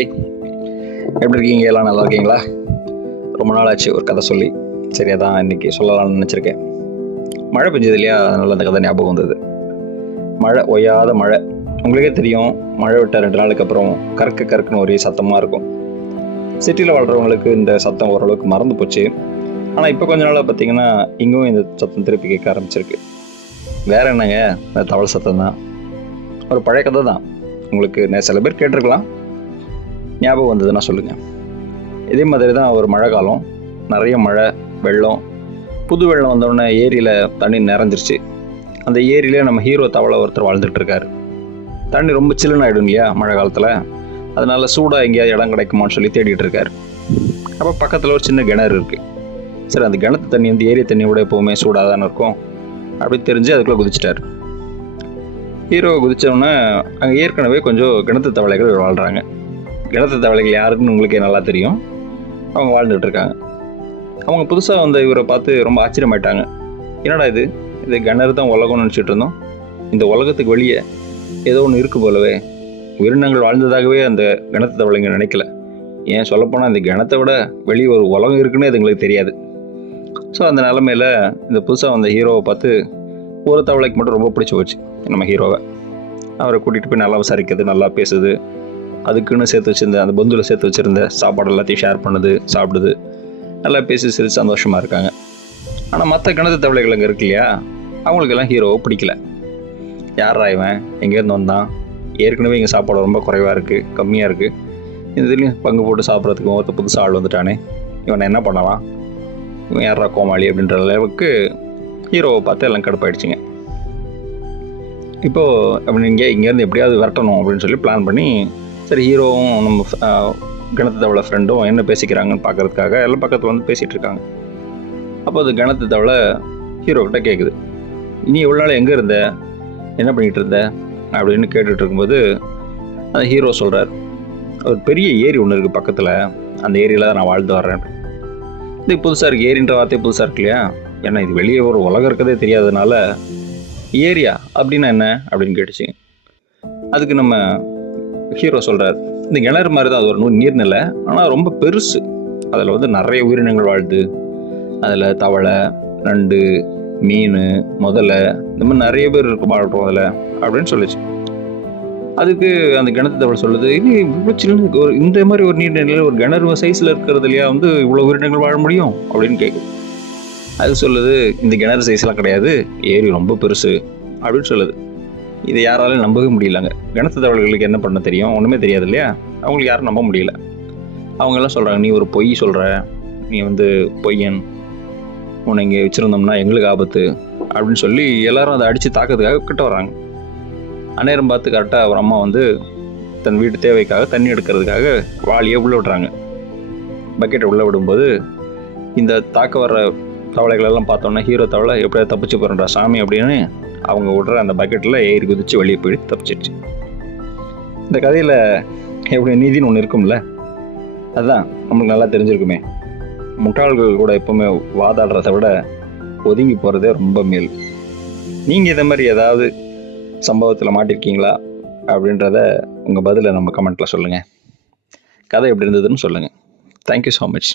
ஏய் எப்படி இருக்கீங்க? எல்லாம் நல்லா இருக்கீங்களா? ரொம்ப நாள் ஆச்சு ஒரு கதை சொல்லி. சரி அதான் இன்னைக்கு சொல்லலாம்னு நினச்சிருக்கேன். மழை பெஞ்சது இல்லையா? அதனால அந்த கதை ஞாபகம் வந்தது. மழை ஒய்யாத மழை. உங்களுக்கே தெரியும் மழை விட்ட ரெண்டு நாளுக்கு அப்புறம் கறக்கு கறக்குன்னு ஒரே சத்தமாக இருக்கும். சிட்டியில் வாழ்கிறவங்களுக்கு இந்த சத்தம் ஓரளவுக்கு மறந்து போச்சு. ஆனால் இப்போ கொஞ்ச நாளாக பார்த்தீங்கன்னா இங்கும் இந்த சத்தம் திருப்பி கேட்க ஆரம்பிச்சிருக்கு. வேற என்னங்க? இந்த தவள் சத்தம் தான் ஒரு பழைய கதை தான் உங்களுக்கு நான் சில பேர் கேட்டிருக்கலாம். ஞாபகம் வந்ததுன்னா சொல்லுங்கள் இதே மாதிரி தான் ஒரு மழை காலம். நிறைய மழை வெள்ளம். புது வெள்ளம் வந்தோடனே ஏரியில் தண்ணி நிறைஞ்சிருச்சு. அந்த ஏரியிலே நம்ம ஹீரோ தவளை ஒருத்தர் வாழ்ந்துட்டுருக்காரு தண்ணி ரொம்ப சில்லுன்னு ஆகிடும் இல்லையா மழை காலத்தில்? அதனால் சூடாக எங்கேயாவது இடம் கிடைக்குமான்னு சொல்லி தேடிட்டு இருக்காரு. அப்போ பக்கத்தில் ஒரு சின்ன கிணறு இருக்குது சரி அந்த கிணத்து தண்ணி வந்து ஏரி தண்ணி விட எப்போவுமே சூடாக தானே இருக்கும். அப்படி தெரிஞ்சு அதுக்குள்ளே குதிச்சிட்டாரு. ஹீரோ குதித்தோடனே அங்கே ஏற்கனவே கொஞ்சம் கிணத்து தவளைகள் வாழ்கிறாங்க கிணத்து தவளைகள் யாருக்குன்னு உங்களுக்கே நல்லா தெரியும். அவங்க வாழ்ந்துட்டு இருக்காங்க. அவங்க புதுசாக வந்த இவரை பார்த்து ரொம்ப ஆச்சரியமாயிட்டாங்க. என்னடா இது? இது கிணறு தான் உலகம்னு நினச்சிட்டு இருந்தோம். இந்த உலகத்துக்கு வெளியே ஏதோ ஒன்று இருக்கு போலவே. உயிரினங்கள் வாழ்ந்ததாகவே அந்த கிணத்து தவளைங்க நினைக்கல. ஏன் சொல்லப்போனால் இந்த கிணத்தை விட வெளியே ஒரு உலகம் இருக்குன்னு அது எங்களுக்கு தெரியாது. ஸோ அந்த நிலமையில இந்த புதுசாக வந்த ஹீரோவை பார்த்து ஒரு தவளைக்கு மட்டும் ரொம்ப பிடிச்சி போச்சு. நம்ம ஹீரோவை. அவரை கூட்டிகிட்டு போய் நல்லா விசாரிக்கிறது நல்லா பேசுது அதுக்குன்னு சேர்த்து வச்சிருந்த அந்த பந்துவில் சேர்த்து வச்சுருந்த சாப்பாடு எல்லாத்தையும் ஷேர் பண்ணுது சாப்பிடுது. நல்லா பேசி சிரித்து சந்தோஷமாக இருக்காங்க. ஆனால் மற்ற கிணத்து தவளைகள் அங்கே இருக்கு இல்லையா? அவங்களுக்கெல்லாம் ஹீரோவை பிடிக்கல. யாரா இவன்? எங்கேருந்து வந்தான்? ஏற்கனவே இங்கே சாப்பாடு ரொம்ப குறைவாக இருக்குது கம்மியாக இருக்குது இதுலேயும் பங்கு போட்டு சாப்பிட்றதுக்கு ஒருத்த புதுசாக ஆள் வந்துட்டானே. இவனை என்ன பண்ணலாம்? இவன் யாரா கோமாளி அப்படின்ற அளவுக்கு ஹீரோவை பார்த்து எல்லாம் கடுப்பாயிடுச்சுங்க. இப்போது அப்படி இங்கே இங்கேருந்து எப்படியாவது விரட்டணும் அப்படின்னு சொல்லி பிளான் பண்ணி சரி ஹீரோவும் நம்ம கணத்து தவளை ஃப்ரெண்டும் என்ன பேசிக்கிறாங்கன்னு பார்க்கறதுக்காக எல்லாம் பக்கத்தில் வந்து பேசிகிட்டு இருக்காங்க. அப்போ அது கிணத்து தவளை ஹீரோக்கிட்ட கேட்குது நீ இவ்வளோ நாள் எங்கே இருந்த? என்ன பண்ணிகிட்டு இருந்த? அப்படின்னு கேட்டுட்டு இருக்கும்போது அந்த ஹீரோ சொல்கிறார் ஒரு பெரிய ஏரி ஒன்று இருக்குது பக்கத்தில். அந்த ஏரியில் தான் நான் வாழ்ந்து வர்றேன். இது புதுசாக இருக்குது ஏரின்ற வார்த்தை புதுசாக இருக்கு இல்லையா? ஏன்னா இது வெளியே ஒரு உலகம் இருக்கதே தெரியாதனால ஏரியா அப்படின்னா என்ன? அப்படின்னு கேட்டுச்சு. அதுக்கு நம்ம ஹீரோ சொல்கிறார் இந்த கிணறு மாதிரி தான் அது ஒரு நூ- நீர்நிலை ஆனால் ரொம்ப பெருசு. அதில் வந்து நிறைய உயிரினங்கள் வாழுது அதில் தவளை நண்டு மீன் முதலை இந்த மாதிரி நிறைய பேர் இருக்கு வாழ்கிறோம் அதில் அப்படின்னு சொல்லுச்சு. அதுக்கு அந்த கிணத்து தவள் சொல்லுது இது இவ்வளோ சின்ன ஒரு இந்த மாதிரி ஒரு நீர்நிலையில் ஒரு கிணறு சைஸில் இருக்கிறதுலையா வந்து இவ்வளோ உயிரினங்கள் வாழ முடியும்? அப்படின்னு கேட்குது அது சொல்லுது இந்த கிணறு சைஸ்லாம் கிடையாது ஏரி ரொம்ப பெருசு அப்படின்னு சொல்லுது. இதை யாராலும் நம்பவே முடியலங்க. கிணத்து தவளைகளுக்கு என்ன பண்ண தெரியும்? ஒன்றுமே தெரியாது இல்லையா? அவங்களுக்கு யாரும் நம்ப முடியல. அவங்கெல்லாம் சொல்கிறாங்க நீ ஒரு பொய் சொல்கிற நீ வந்து பொய்யன். உன்னை இங்கே வச்சுருந்தோம்னா எங்களுக்கு ஆபத்து. அப்படின்னு சொல்லி எல்லாரும் அதை அடித்து தாக்கிறதுக்காக கிட்ட வராங்க அநேரம் பார்த்து கரெக்டாக அவர் அம்மா வந்து தன் வீட்டு தேவைக்காக தண்ணி எடுக்கிறதுக்காக வாளியை உள்ளே விடுறாங்க. பக்கெட்டை உள்ளே விடும்போது இந்த தாக்க வர்ற தவளைகளெல்லாம் பார்த்தோன்னா ஹீரோ தவளை எப்படியாவது தப்பிச்சு போகிறா சாமி அப்படின்னு அவங்க விடுற அந்த பக்கெட்டில் ஏறி குதித்து வெளியே போய் தப்பிச்சிருச்சு இந்த கதையில் எப்படி நீதின்னு ஒன்று இருக்கும்ல? அதுதான் நம்மளுக்கு நல்லா தெரிஞ்சிருக்குமே. முட்டாள்கள் கூட எப்பவுமே வாதாடுறத விட ஒதுங்கி போகிறதே ரொம்ப மேல். நீங்கள் இதை மாதிரி ஏதாவது சம்பவத்தில் மாட்டிருக்கீங்களா? அப்படின்றத உங்கள் பதிலை நம்ம கமெண்ட்டில் சொல்லுங்கள் கதை எப்படி இருந்ததுன்னு சொல்லுங்கள் தேங்க்யூ ஸோ மச்